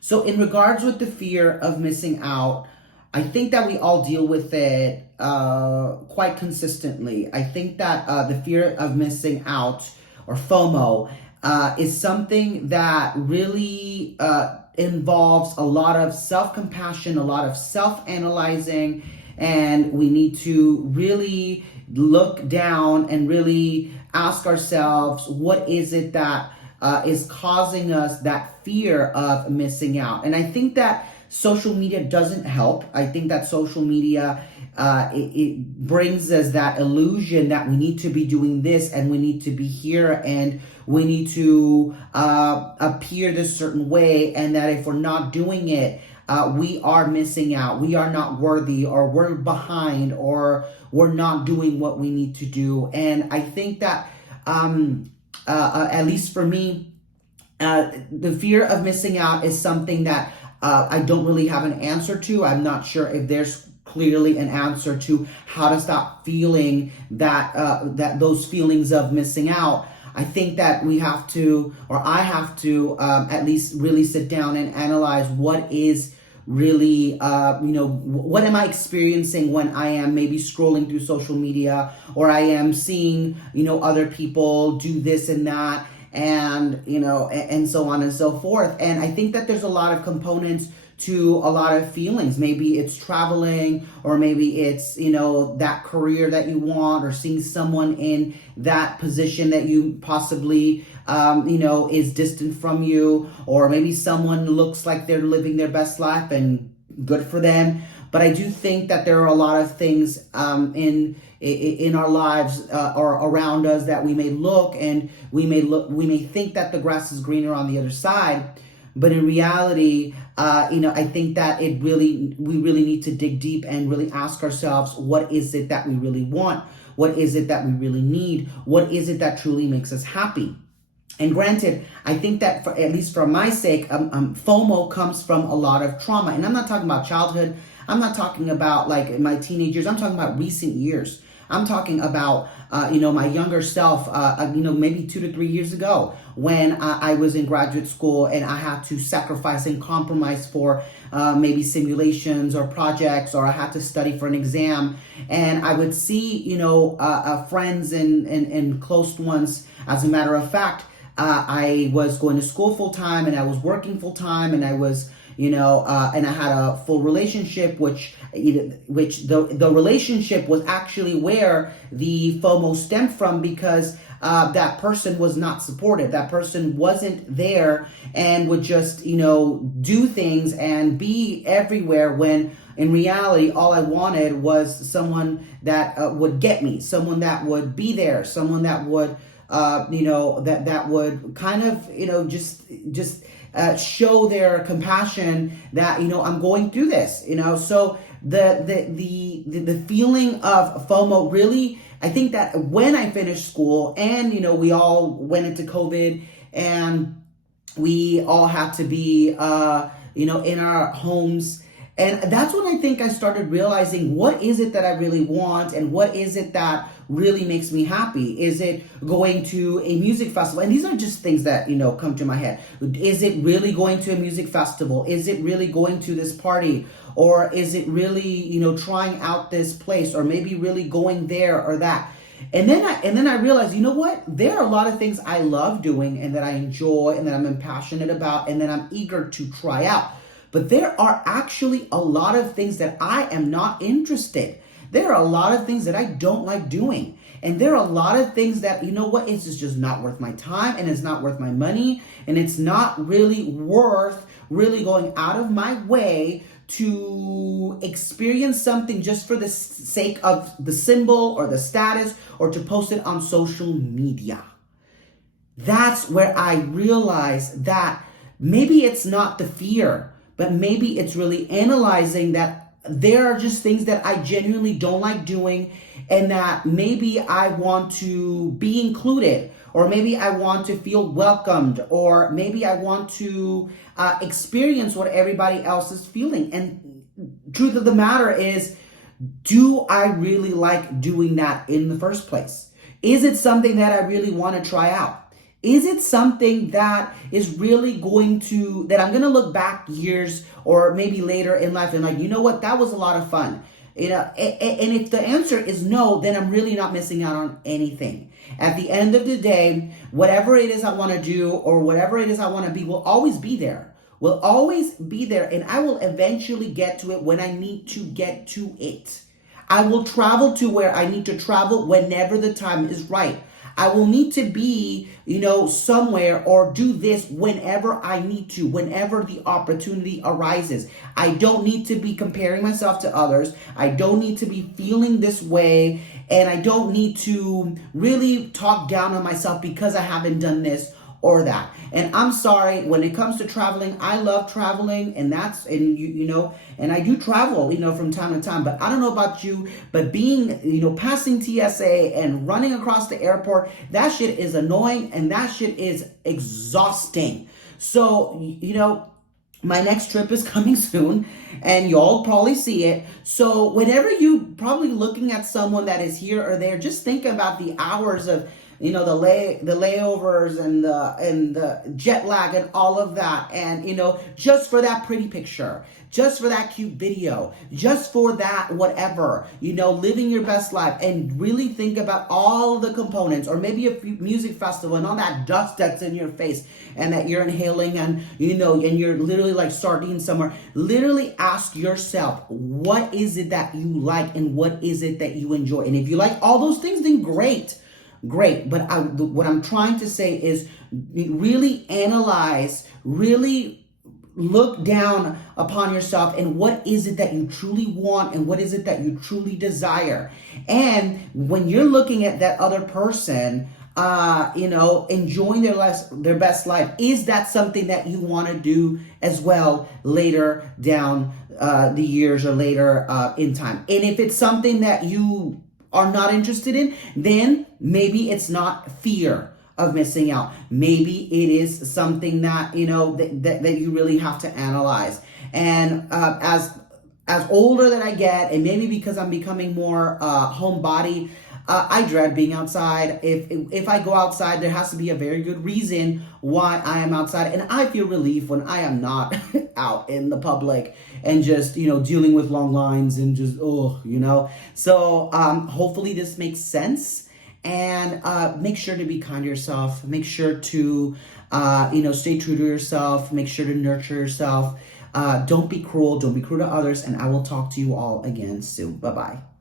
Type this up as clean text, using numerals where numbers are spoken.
So in regards with the fear of missing out, I think that we all deal with it quite consistently. I think that the fear of missing out, or FOMO, is something that really involves a lot of self-compassion, a lot of self-analyzing, and we need to really look down and really ask ourselves, what is it that is causing us that fear of missing out? And I think that social media doesn't help. I think that social media it brings us that illusion that we need to be doing this and we need to be here and we need to appear this certain way, and that if we're not doing it, we are missing out. We are not worthy, or we're behind, or we're not doing what we need to do. And I think that at least for me, the fear of missing out is something that I don't really have an answer to. I'm not sure if there's clearly an answer to how to stop feeling that those feelings of missing out. I think that we have to, or I have to, at least really sit down and analyze what is really, what am I experiencing when I am maybe scrolling through social media, or I am seeing, other people do this and that, and, and so on and so forth. And I think that there's a lot of components to a lot of feelings. Maybe it's traveling, or maybe it's, that career that you want, or seeing someone in that position that you possibly, is distant from you, or maybe someone looks like they're living their best life, and good for them. But I do think that there are a lot of things in our lives or around us that we may look, and we may think that the grass is greener on the other side. But in reality, I think that we really need to dig deep and really ask ourselves, what is it that we really want? What is it that we really need? What is it that truly makes us happy? And granted, I think that at least for my sake, FOMO comes from a lot of trauma. And I'm not talking about childhood. I'm not talking about like my teenage years. I'm talking about recent years. I'm talking about, my younger self, maybe 2 to 3 years ago, when I was in graduate school and I had to sacrifice and compromise for maybe simulations or projects, or I had to study for an exam. And I would see, friends and close ones. As a matter of fact, I was going to school full time, and I was working full time, and I was, and I had a full relationship, which the relationship was actually where the FOMO stemmed from, because that person was not supportive. That person wasn't there and would just, do things and be everywhere, when in reality, all I wanted was someone that would get me, someone that would be there, someone that would, that would kind of, just show their compassion that, I'm going through this, so the feeling of FOMO really, I think that when I finished school and, we all went into COVID and we all had to be, in our homes. And that's when I think I started realizing, what is it that I really want, and what is it that really makes me happy? Is it going to a music festival? And these are just things that, come to my head. Is it really going to a music festival? Is it really going to this party? Or is it really, trying out this place, or maybe really going there or that? And then I realized, what? There are a lot of things I love doing and that I enjoy and that I'm passionate about and that I'm eager to try out. But there are actually a lot of things that I am not interested. There are a lot of things that I don't like doing. And there are a lot of things that, it's just not worth my time, and it's not worth my money, and it's not really worth really going out of my way to experience something just for the sake of the symbol or the status, or to post it on social media. That's where I realized that maybe it's not the fear, but maybe it's really analyzing that there are just things that I genuinely don't like doing, and that maybe I want to be included, or maybe I want to feel welcomed, or maybe I want to experience what everybody else is feeling. And truth of the matter is, do I really like doing that in the first place? Is it something that I really want to try out? Is it something that is really that I'm going to look back years or maybe later in life and like, you know what, that was a lot of fun. And if the answer is no, then I'm really not missing out on anything. At the end of the day, whatever it is I want to do or whatever it is I want to be will always be there. Will always be there, and I will eventually get to it when I need to get to it. I will travel to where I need to travel whenever the time is right. I will need to be, somewhere or do this whenever I need to, whenever the opportunity arises. I don't need to be comparing myself to others. I don't need to be feeling this way. And I don't need to really talk down on myself because I haven't done this or that. And I'm sorry, when it comes to traveling, I love traveling, and and I do travel, from time to time. But I don't know about you, but being, passing TSA and running across the airport, that shit is annoying and that shit is exhausting. So, my next trip is coming soon, and y'all probably see it. So whenever you probably looking at someone that is here or there, just think about the hours of the layovers and the jet lag and all of that, and just for that pretty picture, just for that cute video, just for that whatever, living your best life, and really think about all the components, or maybe a music festival and all that dust that's in your face and that you're inhaling, and and you're literally like sardines somewhere. Literally ask yourself, what is it that you like and what is it that you enjoy? And if you like all those things, then great. But what I'm trying to say is really analyze, really look down upon yourself, and what is it that you truly want and what is it that you truly desire. And when you're looking at that other person, enjoying their best life, is that something that you want to do as well later down the years or later in time? And if it's something that you are not interested in, then maybe it's not fear of missing out. Maybe it is something that that you really have to analyze. And as older that I get, and maybe because I'm becoming more homebody, I dread being outside. If I go outside, there has to be a very good reason why I am outside, and I feel relief when I am not out in the public and just dealing with long lines and just So hopefully this makes sense, and make sure to be kind to yourself. Make sure to stay true to yourself. Make sure to nurture yourself. Don't be cruel. Don't be cruel to others. And I will talk to you all again soon. Bye-bye.